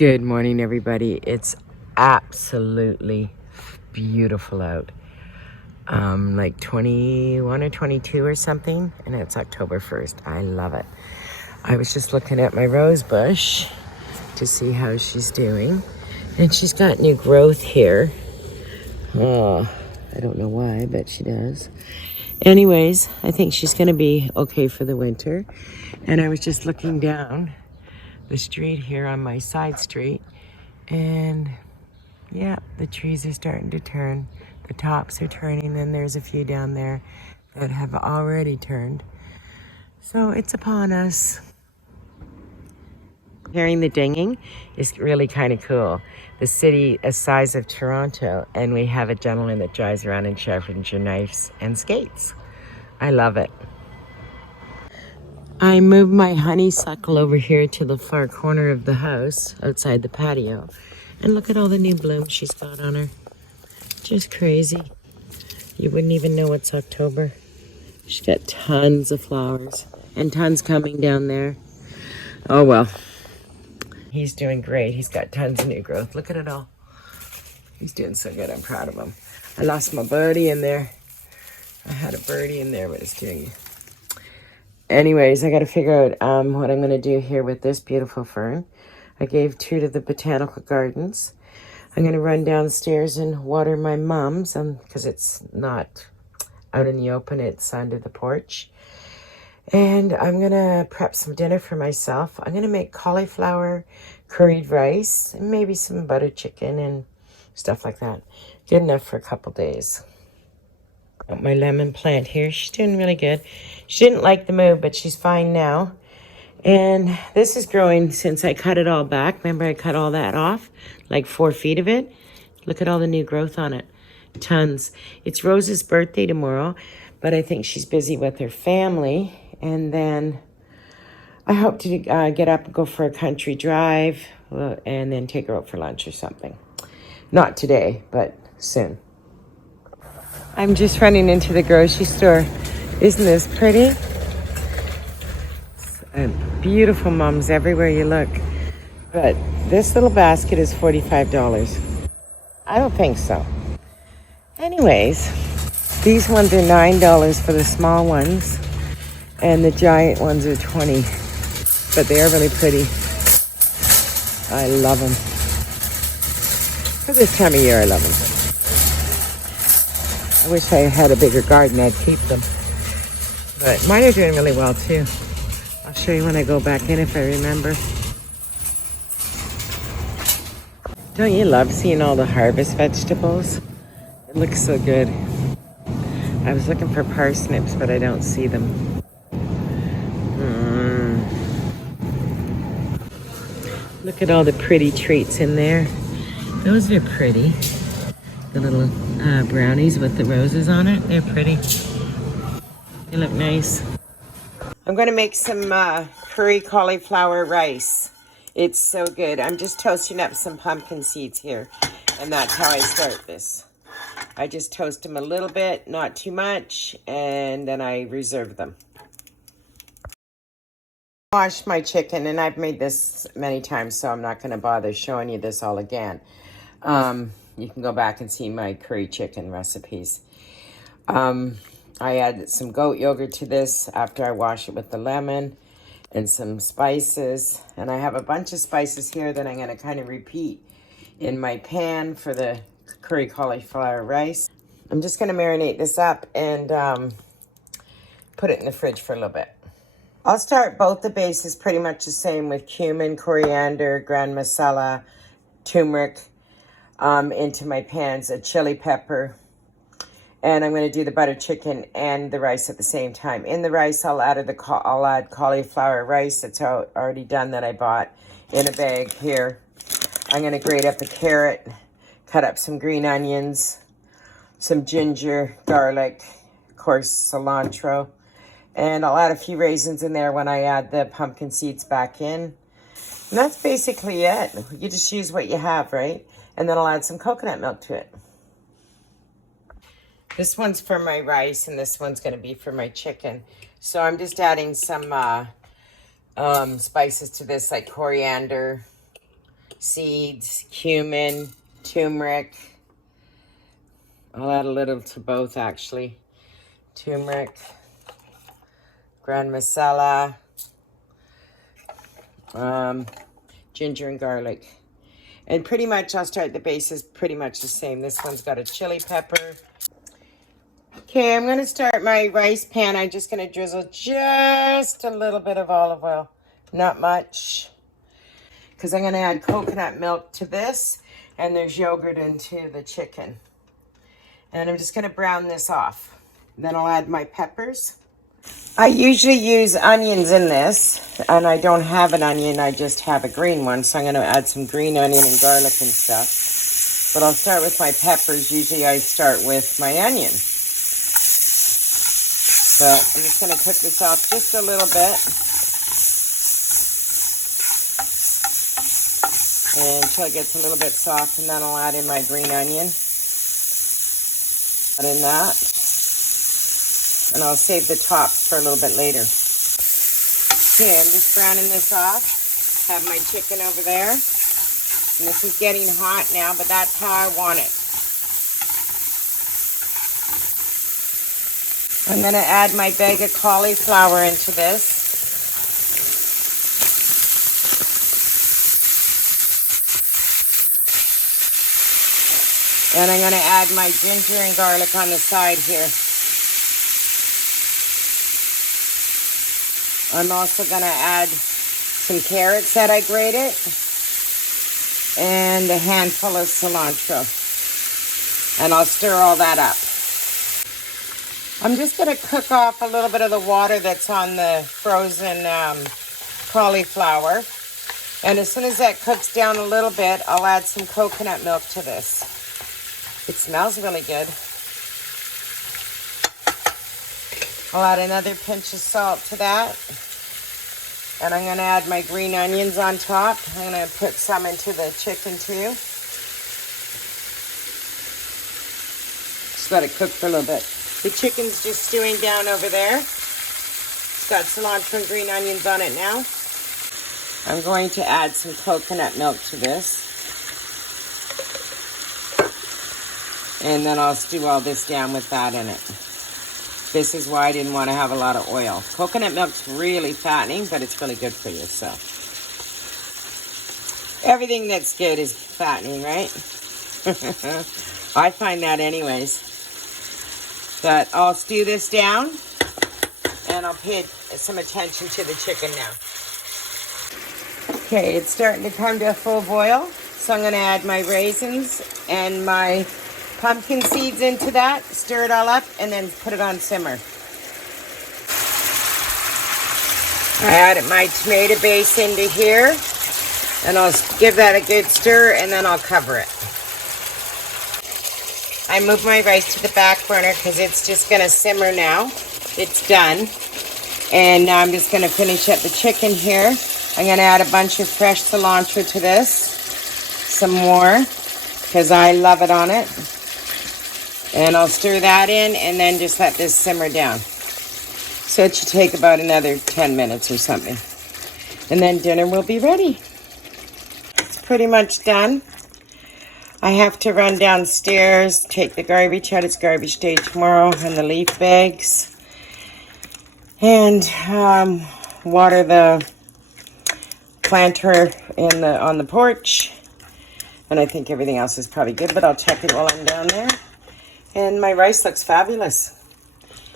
Good morning, everybody. It's absolutely beautiful out. Like 21 or 22 or something, and it's October 1st. I love it. I was just looking at my rose bush to see how she's doing, and she's got new growth here. Oh, I don't know why, but she does. Anyways, I think she's gonna be okay for the winter. And I was just looking down the street here on my side street, and yeah, the trees are starting to turn. The tops are turning, and there's a few down there that have already turned. So it's upon us. Hearing the dinging is really kind of cool. The city is the size of Toronto, and we have a gentleman that drives around in sharpens your knives and skates. I love it. I moved my honeysuckle over here to the far corner of the house outside the patio. And look at all the new blooms she's got on her. Just crazy. You wouldn't even know it's October. She's got tons of flowers and tons coming down there. Oh well. He's doing great. He's got tons of new growth. Look at it all. He's doing so good. I'm proud of him. I lost my birdie in there. I had a birdie in there, but it's doing... Anyways, I got to figure out what I'm going to do here with this beautiful fern. I gave 2 to the botanical gardens. I'm going to run downstairs and water my mom's because it's not out in the open. It's under the porch. And I'm going to prep some dinner for myself. I'm going to make cauliflower, curried rice, and maybe some butter chicken and stuff like that. Good enough for a couple days. Got my lemon plant here. She's doing really good. She didn't like the move, but she's fine now. And this is growing since I cut it all back. Remember, I cut all that off, like 4 feet of it. Look at all the new growth on it. Tons. It's Rose's birthday tomorrow, but I think she's busy with her family. And then I hope to get up and go for a country drive and then take her out for lunch or something. Not today, but soon. I'm just running into the grocery store. Isn't this pretty? Beautiful mums everywhere you look. But this little basket is $45. I don't think so. Anyways, these ones are $9 for the small ones, and the giant ones are $20. But they are really pretty. I love them. For this time of year, I love them. I wish I had a bigger garden. I'd keep them. But mine are doing really well too. I'll show you when I go back in if I remember. Don't you love seeing all the harvest vegetables? It looks so good. I was looking for parsnips, but I don't see them. Look at all the pretty treats in there. Those are pretty. The little brownies with the roses on it. They're pretty. They look nice. I'm going to make some curry cauliflower rice. It's so good. I'm just toasting up some pumpkin seeds here. And that's how I start this. I just toast them a little bit, not too much, and then I reserve them. Wash my chicken, and I've made this many times, so I'm not going to bother showing you this all again. You can go back and see my curry chicken recipes. I add some goat yogurt to this after I wash it with the lemon and some spices. And I have a bunch of spices here that I'm going to kind of repeat in my pan for the curry cauliflower rice. I'm just going to marinate this up and put it in the fridge for a little bit. I'll start both the bases pretty much the same with cumin, coriander, ground masala, turmeric into my pans, a chili pepper. And I'm going to do the butter chicken and the rice at the same time. In the rice, I'll add cauliflower rice that's already done that I bought in a bag here. I'm going to grate up a carrot, cut up some green onions, some ginger, garlic, of course, cilantro. And I'll add a few raisins in there when I add the pumpkin seeds back in. And that's basically it. You just use what you have, right? And then I'll add some coconut milk to it. This one's for my rice, and this one's going to be for my chicken. So I'm just adding some spices to this, like coriander, seeds, cumin, turmeric. I'll add a little to both actually. Turmeric, ground masala, ginger and garlic. And pretty much I'll start the base is pretty much the same. This one's got a chili pepper. Okay, I'm gonna start my rice pan. I'm just gonna drizzle just a little bit of olive oil, not much. Because I'm gonna add coconut milk to this, and there's yogurt into the chicken. And I'm just gonna brown this off. Then I'll add my peppers. I usually use onions in this, and I don't have an onion, I just have a green one, so I'm going to add some green onion and garlic and stuff. But I'll start with my peppers. Usually I start with my onion. But I'm just going to cook this off just a little bit. And until it gets a little bit soft, and then I'll add in my green onion. Add in that. And I'll save the top for a little bit later. Okay, I'm just browning this off. Have my chicken over there. And this is getting hot now, but that's how I want it. I'm gonna add my bag of cauliflower into this. And I'm gonna add my ginger and garlic on the side here. I'm also going to add some carrots that I grated and a handful of cilantro. And I'll stir all that up. I'm just going to cook off a little bit of the water that's on the frozen cauliflower. And as soon as that cooks down a little bit, I'll add some coconut milk to this. It smells really good. I'll add another pinch of salt to that. And I'm going to add my green onions on top. I'm going to put some into the chicken too. Just let it cook for a little bit. The chicken's just stewing down over there. It's got cilantro and green onions on it now. I'm going to add some coconut milk to this. And then I'll stew all this down with that in it. This is why I didn't want to have a lot of oil. Coconut milk's really fattening, but it's really good for you, so. Everything that's good is fattening, right? I find that anyways. But I'll stew this down, and I'll pay some attention to the chicken now. Okay, it's starting to come to a full boil, so I'm going to add my raisins and my pumpkin seeds into that, stir it all up, and then put it on simmer. I added my tomato base into here, and I'll give that a good stir, and then I'll cover it. I moved my rice to the back burner because it's just going to simmer now. It's done. And now I'm just going to finish up the chicken here. I'm going to add a bunch of fresh cilantro to this. Some more, because I love it on it. And I'll stir that in and then just let this simmer down. So it should take about another 10 minutes or something. And then dinner will be ready. It's pretty much done. I have to run downstairs, take the garbage out. It's garbage day tomorrow, and the leaf bags. And water the planter on the porch. And I think everything else is probably good, but I'll check it while I'm down there. And my rice looks fabulous.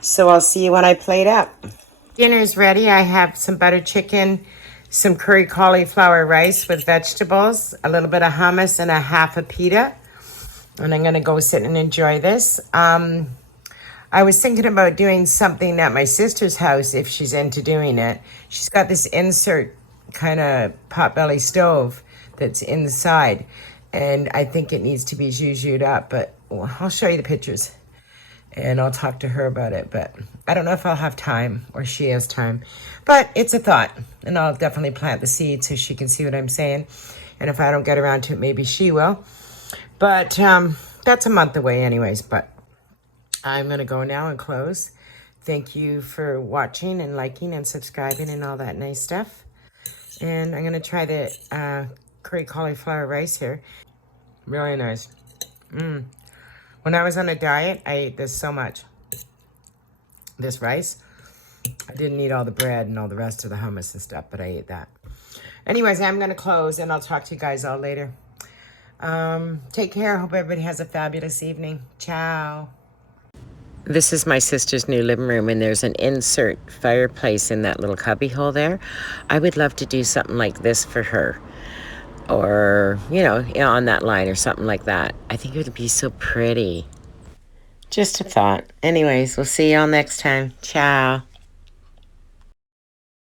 So I'll see you when I plate up. Dinner's ready. I have some butter chicken, some curry cauliflower rice with vegetables, a little bit of hummus, and a half a pita. And I'm going to go sit and enjoy this. I was thinking about doing something at my sister's house if she's into doing it. She's got this insert kind of potbelly stove that's inside. And I think it needs to be zhuzhed up, but I'll show you the pictures. And I'll talk to her about it. But I don't know if I'll have time or she has time. But it's a thought. And I'll definitely plant the seed so she can see what I'm saying. And if I don't get around to it, maybe she will. But that's a month away anyways. But I'm going to go now and close. Thank you for watching and liking and subscribing and all that nice stuff. And I'm going to try the curry cauliflower rice here. Really nice. When I was on a diet, I ate this so much. This rice. I didn't eat all the bread and all the rest of the hummus and stuff, but I ate that. Anyways, I'm going to close, and I'll talk to you guys all later. Take care. Hope everybody has a fabulous evening. Ciao. This is my sister's new living room, and there's an insert fireplace in that little cubby hole there. I would love to do something like this for her, or, you know, on that line or something like that. I think it would be so pretty. Just a thought. Anyways, we'll see y'all next time. Ciao.